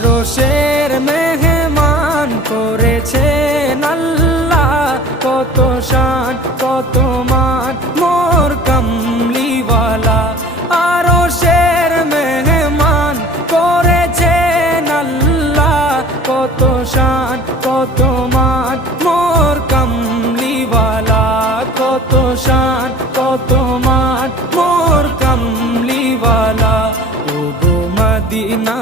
আরশের মেহমান করেছেন আল্লাহ, কত শান কত মান মোর কামলিওয়ালা। আরশের মেহমান করেছেন আল্লাহ, কত শান কত মান মোর কামলিওয়ালা, কত শান কত মান মোর কামলিওয়ালা। ও গো মদিনা